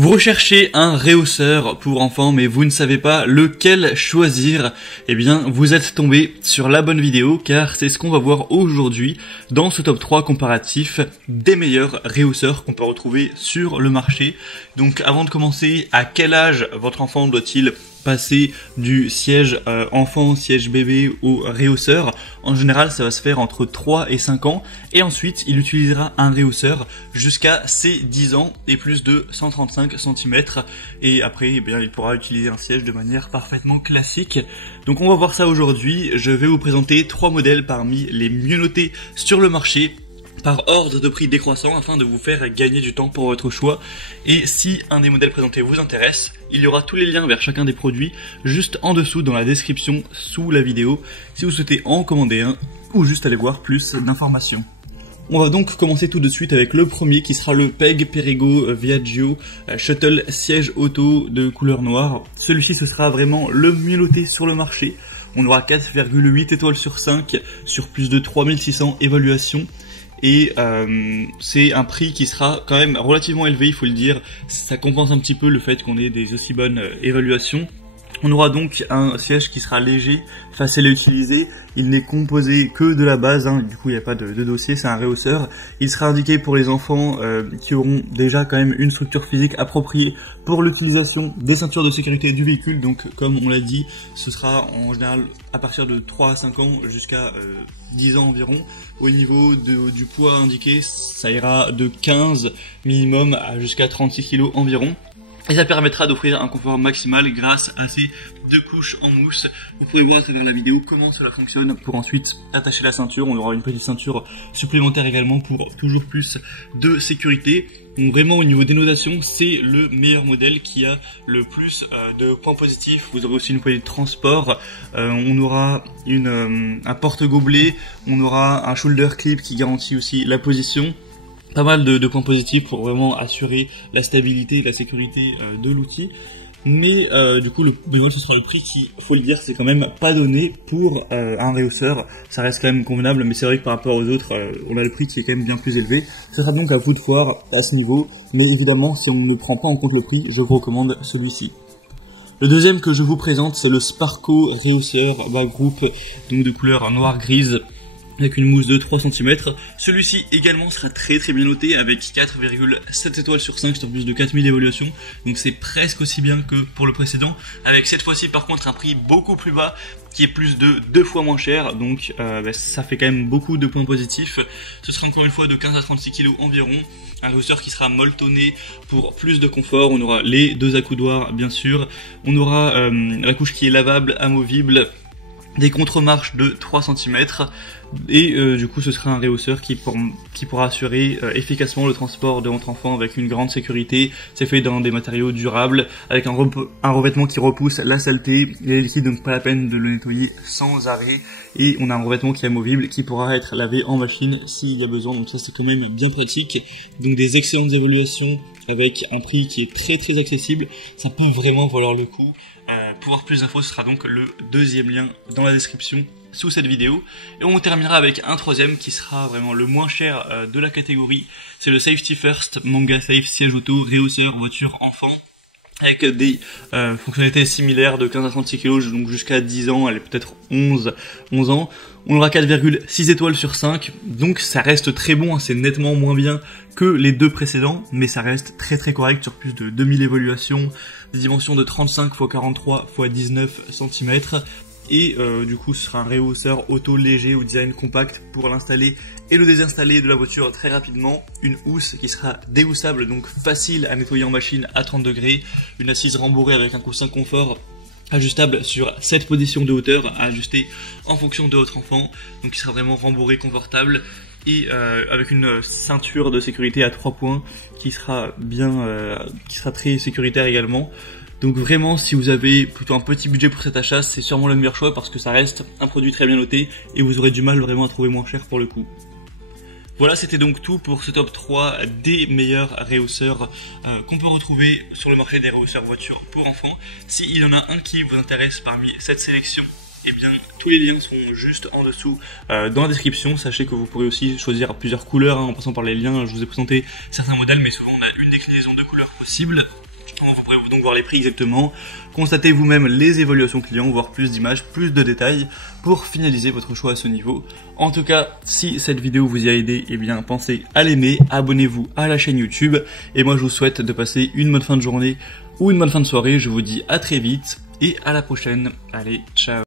Vous recherchez un rehausseur pour enfants mais vous ne savez pas lequel choisir, eh bien vous êtes tombé sur la bonne vidéo car c'est ce qu'on va voir aujourd'hui dans ce top 3 comparatif des meilleurs rehausseurs qu'on peut retrouver sur le marché. Donc avant de commencer, à quel âge votre enfant doit-il passer du siège enfant, siège bébé au rehausseur? En général, ça va se faire entre 3 et 5 ans et ensuite il utilisera un rehausseur jusqu'à ses 10 ans et plus de 135 cm et après eh bien, il pourra utiliser un siège de manière parfaitement classique. Donc on va voir ça aujourd'hui. Je vais vous présenter 3 modèles parmi les mieux notés sur le marché par ordre de prix décroissant afin de vous faire gagner du temps pour votre choix. Et si un des modèles présentés vous intéresse, il y aura tous les liens vers chacun des produits juste en dessous dans la description sous la vidéo si vous souhaitez en commander un ou juste aller voir plus d'informations. On va donc commencer tout de suite avec le premier qui sera le PEG Perego Viaggio Shuttle siège auto de couleur noire. Celui-ci ce sera vraiment le mieux noté sur le marché. On aura 4,8 étoiles sur 5 sur plus de 3600 évaluations. Et c'est un prix qui sera quand même relativement élevé, il faut le dire. Ça compense un petit peu le fait qu'on ait des aussi bonnes évaluations. On aura donc un siège qui sera léger, facile à utiliser. Il n'est composé que de la base, hein. Du coup il n'y a pas de dossier, c'est un rehausseur. Il sera indiqué pour les enfants qui auront déjà quand même une structure physique appropriée pour l'utilisation des ceintures de sécurité du véhicule. Donc comme on l'a dit, ce sera en général à partir de 3 à 5 ans jusqu'à 10 ans environ. Au niveau du poids indiqué, ça ira de 15 minimum à jusqu'à 36 kg environ. Et ça permettra d'offrir un confort maximal grâce à ces 2 couches en mousse. Vous pouvez voir à travers la vidéo comment cela fonctionne pour ensuite attacher la ceinture. On aura une petite ceinture supplémentaire également pour toujours plus de sécurité. Donc vraiment au niveau des notations, c'est le meilleur modèle qui a le plus de points positifs. Vous aurez aussi une poignée de transport, on aura un porte-gobelet, on aura un shoulder clip qui garantit aussi la position. Pas mal de points positifs pour vraiment assurer la stabilité et la sécurité de l'outil. Mais du coup le bémol ce sera le prix qui, faut le dire, c'est quand même pas donné pour un rehausseur. Ça reste quand même convenable, mais c'est vrai que par rapport aux autres, on a le prix qui est quand même bien plus élevé. Ce sera donc à vous de voir à ce niveau, mais évidemment si on ne prend pas en compte le prix, je vous recommande celui-ci. Le deuxième que je vous présente, c'est le Sparco Rehausseur bas groupe, donc de couleur noire-grise, avec une mousse de 3 cm. Celui-ci également sera très bien noté avec 4,7 étoiles sur 5 sur plus de 4000 évaluations. Donc c'est presque aussi bien que pour le précédent, avec cette fois-ci par contre un prix beaucoup plus bas qui est plus de 2 fois moins cher. Donc ça fait quand même beaucoup de points positifs. Ce sera encore une fois de 15 à 36 kg environ. Un rehausseur qui sera molletonné pour plus de confort. On aura les 2 accoudoirs bien sûr. On aura la couche qui est lavable, amovible, des contre-marches de 3 cm et du coup ce sera un rehausseur qui pourra assurer efficacement le transport de votre enfant avec une grande sécurité. C'est fait dans des matériaux durables avec un revêtement qui repousse la saleté, les liquides, donc pas la peine de le nettoyer sans arrêt, et on a un revêtement qui est amovible qui pourra être lavé en machine s'il y a besoin, donc ça c'est quand même bien pratique. Donc des excellentes évaluations avec un prix qui est très accessible, ça peut vraiment valoir le coup. Pour voir plus d'infos, ce sera donc le deuxième lien dans la description sous cette vidéo. Et on terminera avec un troisième qui sera vraiment le moins cher de la catégorie. C'est le Safety First Manga Safe siège auto rehausseur voiture enfant, avec des fonctionnalités similaires de 15 à 36 kg, donc jusqu'à 10 ans, elle est peut-être 11 ans. On aura 4,6 étoiles sur 5, donc ça reste très bon, hein, c'est nettement moins bien que les 2 précédents, mais ça reste très correct sur plus de 2000 évaluations, des dimensions de 35 x 43 x 19 cm. Et du coup ce sera un rehausseur auto léger au design compact pour l'installer et le désinstaller de la voiture très rapidement. Une housse qui sera déhoussable, donc facile à nettoyer en machine à 30 degrés. Une assise rembourrée avec un coussin confort ajustable sur 7 positions de hauteur à ajuster en fonction de votre enfant. Donc il sera vraiment rembourré, confortable, et avec une ceinture de sécurité à 3 points qui sera très sécuritaire également. Donc vraiment, si vous avez plutôt un petit budget pour cet achat, c'est sûrement le meilleur choix parce que ça reste un produit très bien noté et vous aurez du mal vraiment à trouver moins cher pour le coup. Voilà, c'était donc tout pour ce top 3 des meilleurs rehausseurs qu'on peut retrouver sur le marché des rehausseurs voitures pour enfants. S'il y en a un qui vous intéresse parmi cette sélection, eh bien tous les liens sont juste en dessous dans la description. Sachez que vous pourrez aussi choisir plusieurs couleurs, hein, en passant par les liens. Je vous ai présenté certains modèles, mais souvent on a une déclinaison de couleurs possibles. Vous pourrez donc voir les prix exactement, constatez vous-même les évaluations clients, voir plus d'images, plus de détails pour finaliser votre choix à ce niveau. En tout cas, si cette vidéo vous y a aidé, eh bien pensez à l'aimer, abonnez-vous à la chaîne YouTube et moi je vous souhaite de passer une bonne fin de journée ou une bonne fin de soirée. Je vous dis à très vite et à la prochaine. Allez, ciao.